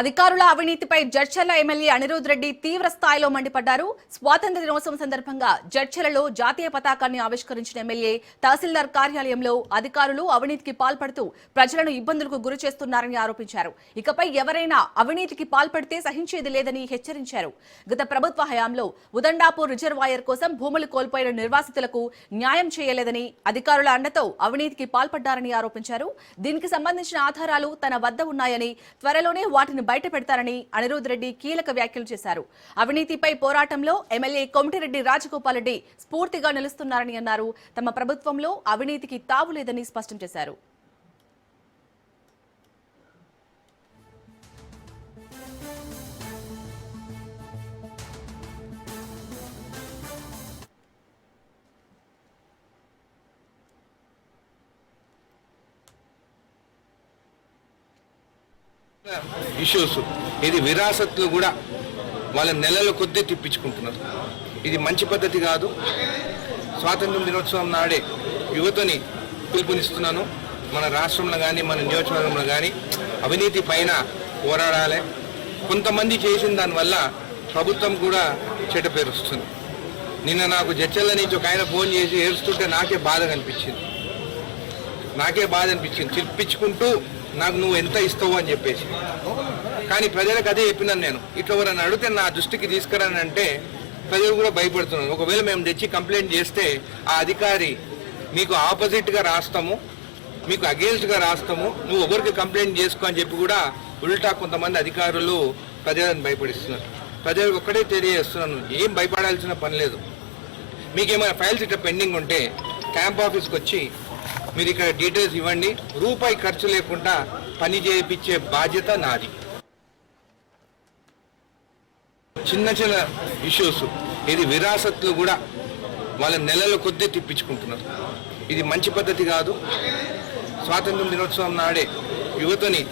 అధికారుల అవినీతిపై జడ్చర్ల ఎమ్మెల్యే అనిరుద్ రెడ్డి తీవ్ర స్థాయిలో మండిపడ్డారు. స్వాతంత్ర్య దినోత్సవం సందర్భంగా జడ్చర్లలో జాతీయ పతాకాన్ని ఆవిష్కరించిన ఎమ్మెల్యే తహసీల్దార్ కార్యాలయంలో అధికారులు అవినీతికి పాల్పడుతూ ప్రజలను ఇబ్బందులకు గురి చేస్తున్నారని ఆరోపించారు. ఇకపై ఎవరైనా అవినీతికి పాల్పడితే సహించేది లేదని హెచ్చరించారు. గత ప్రభుత్వ హయాంలో ఉదండాపూర్ రిజర్వాయర్ కోసం భూములు కోల్పోయిన నిర్వాసితులకు న్యాయం చేయలేదని, అధికారుల అండతో అవినీతికి పాల్పడ్డారని ఆరోపించారు. దీనికి సంబంధించిన ఆధారాలు తన వద్ద ఉన్నాయని, త్వరలోనే వాటిని బయట పెడతారని అనిరుద్ రెడ్డి కీలక వ్యాఖ్యలు చేశారు. అవినీతిపై పోరాటంలో ఎమ్మెల్యే కోమటిరెడ్డి రాజగోపాల్ రెడ్డి స్ఫూర్తిగా నిలుస్తున్నారని అన్నారు. తమ ప్రభుత్వంలో అవినీతికి తావులేదని స్పష్టం చేశారు. ఇష్యూస్ ఇది విరాసత్లు కూడా వాళ్ళ నెలల కొద్దీ తిప్పించుకుంటున్నారు. ఇది మంచి పద్ధతి కాదు. స్వాతంత్ర దినోత్సవం నాడే యువతని పిలుపునిస్తున్నాను. మన రాష్ట్రంలో కానీ మన నియోజకవర్గంలో కానీ అవినీతి పైన పోరాడాలి. కొంతమంది చేసిన దానివల్ల ప్రభుత్వం కూడా చెడ్డ పేరు వస్తుంది. నిన్న నాకు జడ్చర్ల నుంచి ఒక ఆయన ఫోన్ చేసి ఏడుస్తుంటే నాకే బాధ అనిపించింది. తిప్పించుకుంటూ నాకు నువ్వు ఎంత ఇస్తావు అని చెప్పేసి. కానీ ప్రజలకు అదే చెప్పినాను నేను. ఇట్లా ఎవరైనా అడిగితే నా దృష్టికి తీసుకురానంటే ప్రజలు కూడా భయపడుతున్నారు. ఒకవేళ మేము తెచ్చి కంప్లైంట్ చేస్తే ఆ అధికారి మీకు ఆపోజిట్గా రాస్తాము, మీకు అగేన్స్ట్గా రాస్తాము, నువ్వు ఒకరికి కంప్లైంట్ చేసుకో అని చెప్పి కూడా ఉల్టా కొంతమంది అధికారులు ప్రజలను భయపడిస్తున్నారు. ప్రజలకు ఒక్కటే తెలియజేస్తున్నాను, ఏం భయపడాల్సిన పని లేదు. మీకేమైనా ఫైల్స్ ఇట్లా పెండింగ్ ఉంటే క్యాంప్ ఆఫీస్కి వచ్చి మీరు ఇక్కడ డీటెయిల్స్ ఇవ్వండి. రూపాయి ఖర్చు లేకుండా పని చేయించే బాధ్యత నాది. చిన్న చిన్న ఇష్యూస్ ఇది విరాసత్లు కూడా వాళ్ళ నెలల కొద్దీ తిప్పించుకుంటున్నారు. ఇది మంచి పద్ధతి కాదు. స్వాతంత్ర దినోత్సవం నాడే యువతని